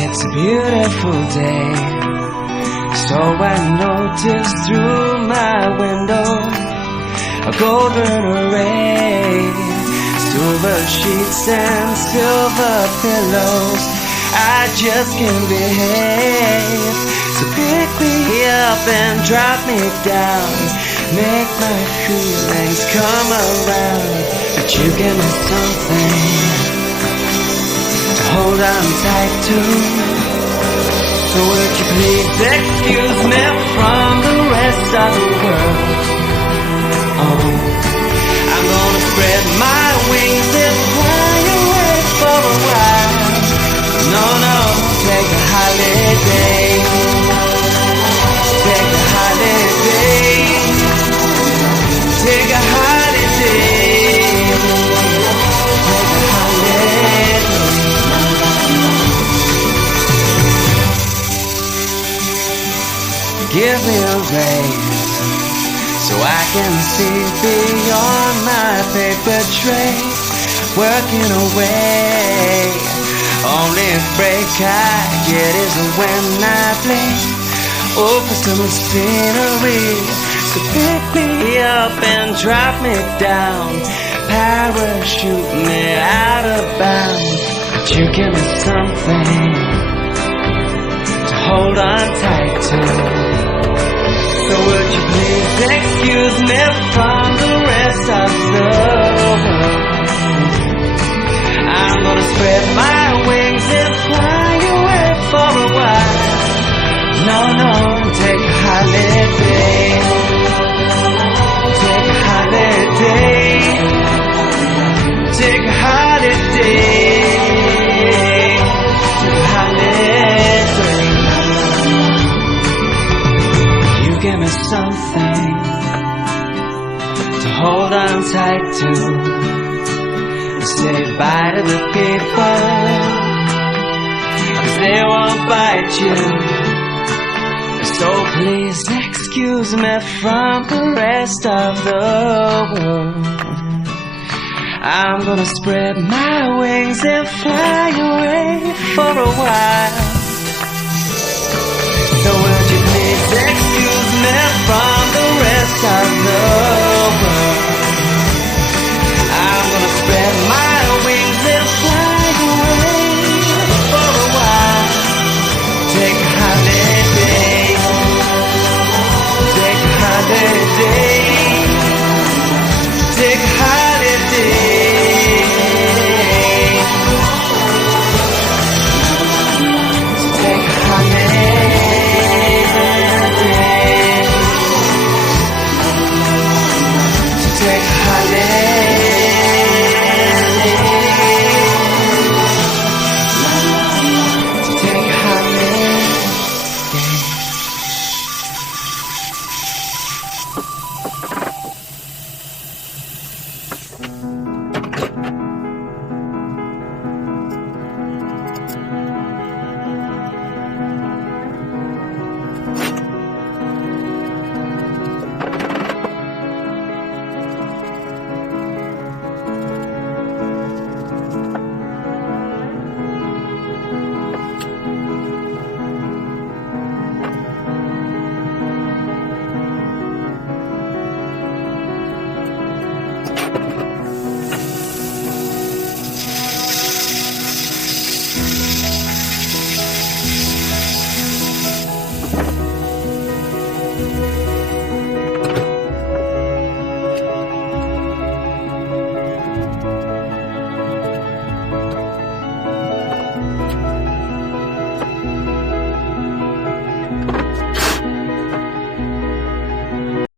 It's a beautiful day, so I noticed through my window a golden array, silver sheets and silver pillows. I just can't behave, so pick me up and drop me down, make my feelings come around. But you give me something to hold on tight to. So would you please excuse me from the rest of the world? Oh, I'm gonna spread my wings and fly away for a while. No, no, take a holiday, take a holiday, take a holiday, take a holiday. Give me a raise so I can see beyond my paper trace, working away. Only break I get is when I play over some scenery. So pick me up and drop me down, parachute me out of bounds. But you give me something to hold on tight to. So would you please excuse me from the rest of the world? I'm gonna spread my wings and fly away for a while. No, no, take a holiday. give me something to hold on tight to. Say bye to the people, 'cause they won't bite you. So please excuse me from the rest of the world. I'm gonna spread my wings and fly away for a while. So would you please excuse me from the rest of the world? I'm gonna spread my wings and fly away for a while. Take a holiday, take a holiday.